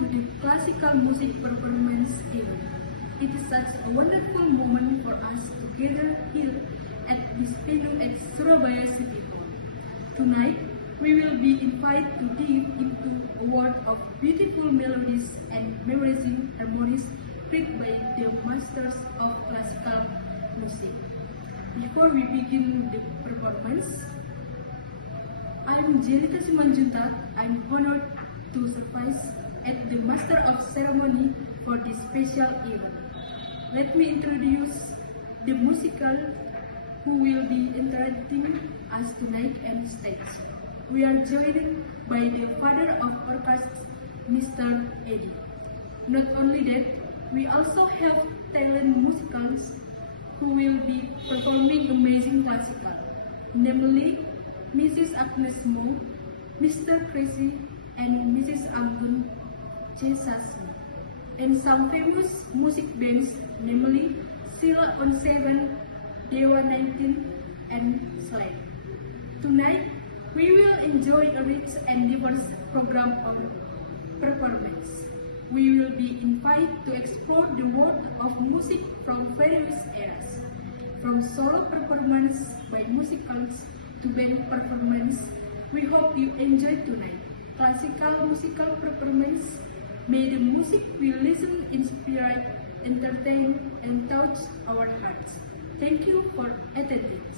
to the classical music performance event. It is such a wonderful moment for us to gather here at this venue at Surabaya City Hall. Tonight, we will be invited to dive into a world of beautiful melodies and memorizing harmonies created by the masters of classical music. Before we begin the performance, I'm Jelita Simanjuntak. I'm honored to serve as the Master of Ceremony for this special event. Let me introduce the musical who will be entertaining us tonight on stage. We are joined by the father of orchestra, Mr. Eddie. Not only that, we also have talent musicals who will be performing amazing classical, namely Mrs. Agnes Mo, Mr. Crazy, and Mrs. Anggun Cesasa, and some famous music bands, namely Seal on 7, Dewa 19, and Slide. Tonight, we will enjoy a rich and diverse program of performance. We will be invited to explore the world of music from various eras, from solo performance by musicals to band performance. We hope you enjoy tonight. Classical musical performance. May the music we listen inspire, entertain, and touch our hearts. Thank you for attendance.